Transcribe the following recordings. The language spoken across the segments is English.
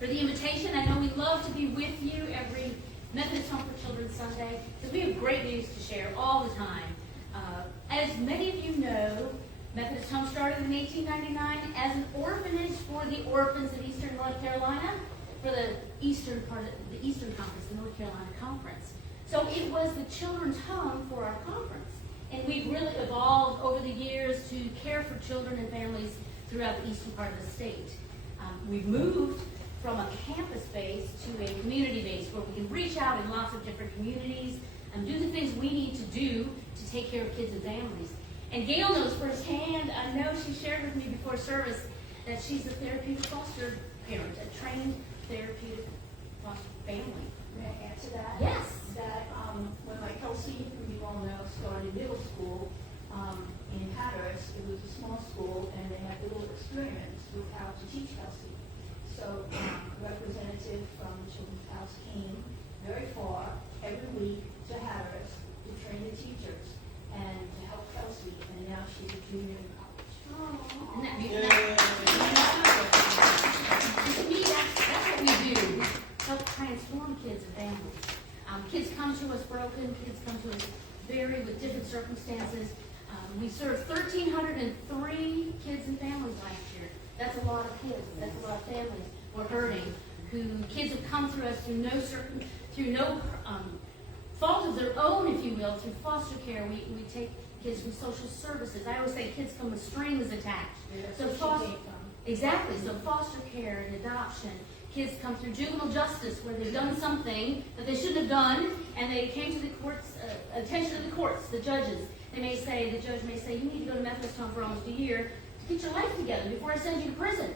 for the invitation. I know we love to be with you every Methodist Home for Children Sunday, because we have great news to share all the time. As many of you know, Methodist Home started in 1899 as an orphanage for the orphans in eastern North Carolina, for the eastern part of the Eastern Conference, the North Carolina Conference. So it was the children's home for our conference. And we've really evolved over the years to care for children and families throughout the eastern part of the state. We've moved from a campus base to a community base where we can reach out in lots of different communities and do the things we need to do to take care of kids and families. And Gail knows firsthand, I know she shared with me before service, that she's a therapeutic foster parent, a trained therapeutic foster family. May I add to that? Yes. That when my Kelsey, who you all know, started middle school in Hatteras, it was a small school, and they had little experience with how to teach Kelsey. So a representative from Children's House came very far every week to Hatteras to train the teachers and to help Kelsey, and now she's a junior in college. Isn't that beautiful? To me, that's what we do. We help transform kids and families. Kids come to us broken. Kids come to us with different circumstances. We served 1,303 kids and families last year. That's a lot of kids. That's a lot of families who are hurting. Kids have come through us through no fault of their own, if you will, through foster care. We take kids from social services. I always say kids come with strings attached. So exactly. So foster care and adoption. Kids come through juvenile justice where they've done something that they shouldn't have done, and they came to the courts, attention of the courts, the judges. The judge may say, you need to go to Methodist Home for almost a year to get your life together before I send you to prison.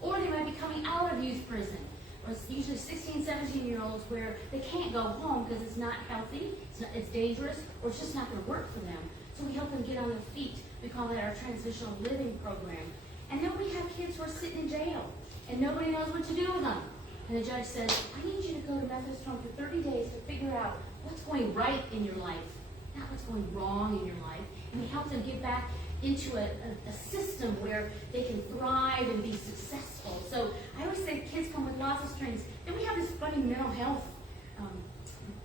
Or they might be coming out of youth prison. Or it's usually 16, 17-year-olds where they can't go home because it's not healthy, it's dangerous, or it's just not going to work for them. So we help them get on their feet. We call that our transitional living program. And then we have kids who are sitting in jail, and nobody knows what to do with them. And the judge says, I need you to go to Methodist Home for 30 days to figure out what's going right in your life, not what's going wrong in your life. And we help them get back into a system where they can thrive and be successful. So I always say kids come with lots of strings. Then we have this funny mental health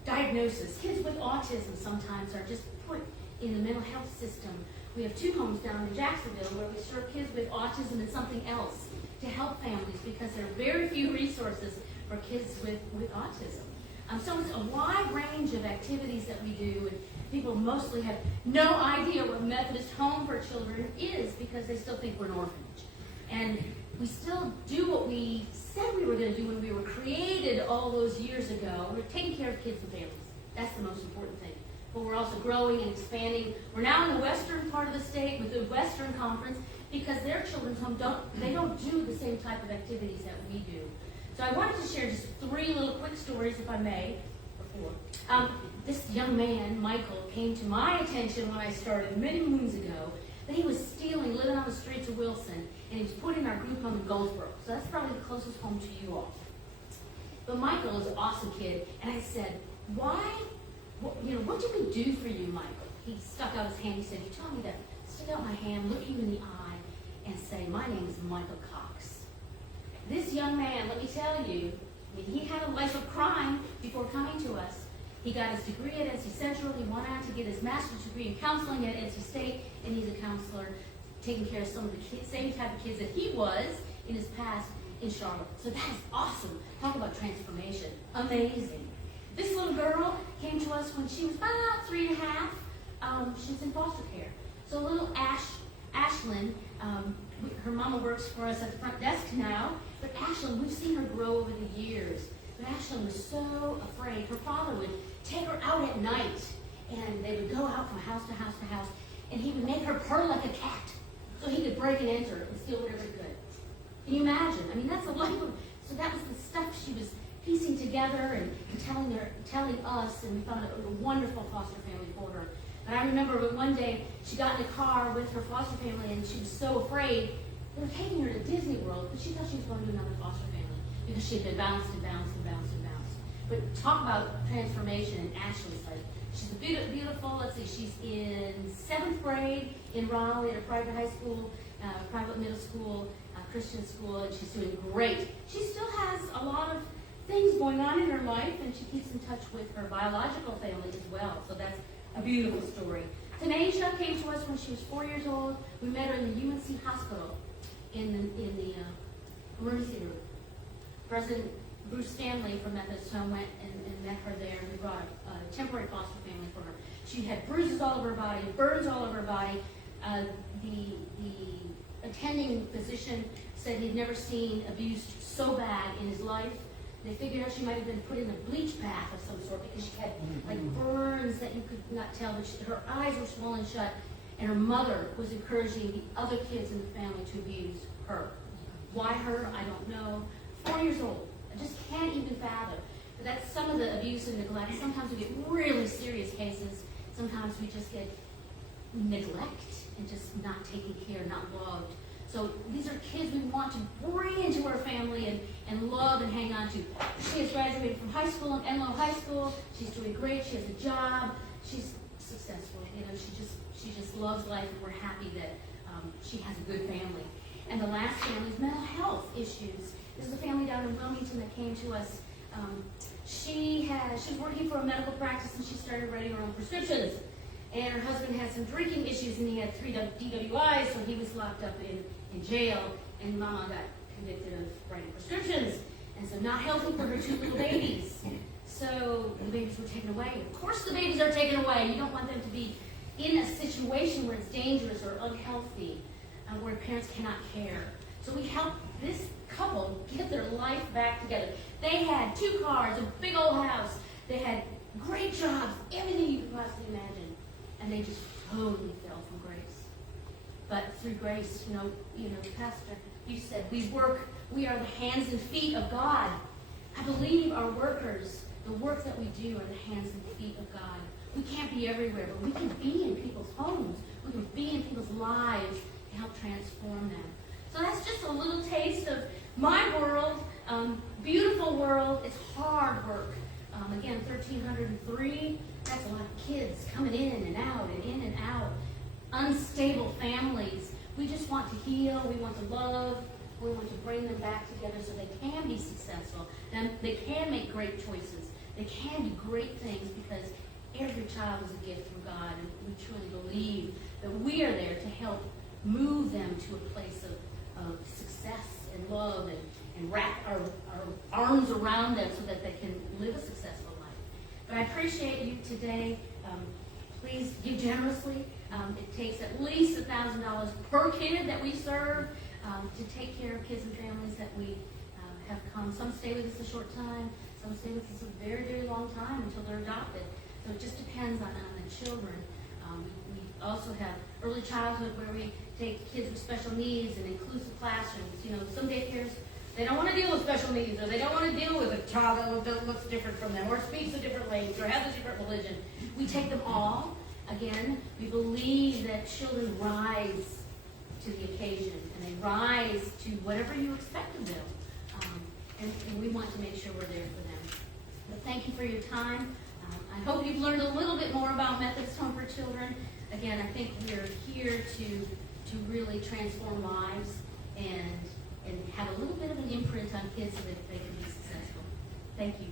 diagnosis. Kids with autism sometimes are just put in the mental health system. We have 2 homes down in Jacksonville where we serve kids with autism and something else to help families because there are very few resources for kids with autism. So it's a wide range of activities that we do, and people mostly have no idea what Methodist Home for Children is because they still think we're an orphanage. And we still do what we said we were going to do when we were created all those years ago. We're taking care of kids and families. That's the most important thing. But we're also growing and expanding. We're now in the western part of the state with the Western Conference because their children's home don't do the same type of activities that we do. So I wanted to share just 3 little quick stories, if I may, or 4. This young man, Michael, came to my attention when I started many moons ago that he was stealing, living on the streets of Wilson, and he was put in our group home in Goldsboro. So that's probably the closest home to you all. But Michael is an awesome kid, and I said, what do we do for you, Michael? He stuck out his hand. He said, you taught me to stick out my hand, look you in the eye, and say, my name is Michael Cox. This young man, let me tell you, he had a life of crime before coming to us. He got his degree at NC Central. He went on to get his master's degree in counseling at NC State, and he's a counselor taking care of some of the same type of kids that he was in his past in Charlotte. So that is awesome. Talk about transformation. Amazing. This little girl came to us when she was about 3 and a half. She was in foster care. So little Ashlyn, her mama works for us at the front desk now, but Ashlyn, we've seen her grow over the years. But Ashlyn was so afraid. Her father would take her out at night, and they would go out from house to house to house, and he would make her purr like a cat, so he could break and enter and steal whatever he could. Can you imagine? I mean, that's a life of... So that was the stuff she was piecing together and telling us, and we found a wonderful foster family for her. But I remember one day she got in a car with her foster family, and she was so afraid. They were taking her to Disney World, but she thought she was going to another foster family because she had been bounced and bounced and bounced and bounced. But talk about transformation in Ashley's life. She's beautiful. Let's see, she's in 7th grade in Raleigh at a private high school, private middle school, Christian school, and she's doing great. She still has a things going on in her life, and she keeps in touch with her biological family as well. So that's a beautiful story. Tanasia came to us when she was 4 years old. We met her in the UNC hospital in the emergency room. President Bruce Stanley from Methodist Home went and met her there. We brought a temporary foster family for her. She had bruises all over her body, burns all over her body. The attending physician said he'd never seen abuse so bad in his life. They figured out she might have been put in a bleach bath of some sort because she had like burns that you could not tell, but her eyes were swollen shut, and her mother was encouraging the other kids in the family to abuse her. Why her? I don't know. 4 years old. I just can't even fathom. But that's some of the abuse and neglect. Sometimes we get really serious cases. Sometimes we just get neglect and just not taken care, not loved. So these are kids we want to bring into our family and love and hang on to. She has graduated from high school, in Enloe High School. She's doing great. She has a job. She's successful. You know, she just loves life, and we're happy that she has a good family. And the last family is mental health issues. This is a family down in Wilmington that came to us. She's working for a medical practice, and she started writing her own prescriptions. And her husband had some drinking issues, and he had 3 DWIs, so he was locked up in jail, and Mama got convicted of writing prescriptions. And so not healthy for her 2 little babies. So the babies were taken away. Of course the babies are taken away. You don't want them to be in a situation where it's dangerous or unhealthy, where parents cannot care. So we helped this couple get their life back together. They had 2 cars, a big old house. They had great jobs, everything you could possibly imagine. And they just totally fell from grace. But through grace, you know, Pastor, you said we are the hands and feet of God. I believe our workers, the work that we do are the hands and feet of God. We can't be everywhere, but we can be in people's homes. We can be in people's lives to help transform them. So that's just a little taste of my world, beautiful world. It's hard work. Again, 1,303, that's a lot of kids coming in and out and in and out. Unstable families. We just want to heal. We want to love. We want to bring them back together so they can be successful. And they can make great choices. They can do great things because every child is a gift from God. And we truly believe that we are there to help move them to a place of success and love and wrap our arms around them so that they can live a successful life. But I appreciate you today. Please give generously. It takes at least $1,000 per kid that we serve to take care of kids and families that we have come. Some stay with us a short time. Some stay with us a very, very long time until they're adopted. So it just depends on the children. We also have early childhood where we take kids with special needs and inclusive classrooms. You know, some daycares, they don't want to deal with special needs, or they don't want to deal with a child that looks different from them, or speaks a different language, or has a different religion. We take them all. Again, we believe that children rise to the occasion, and they rise to whatever you expect of them. And we want to make sure we're there for them. But thank you for your time. I hope you've learned a little bit more about Methodist Home for Children. Again, I think we're here to really transform lives and have a little bit of an imprint on kids so that they can be successful. Thank you.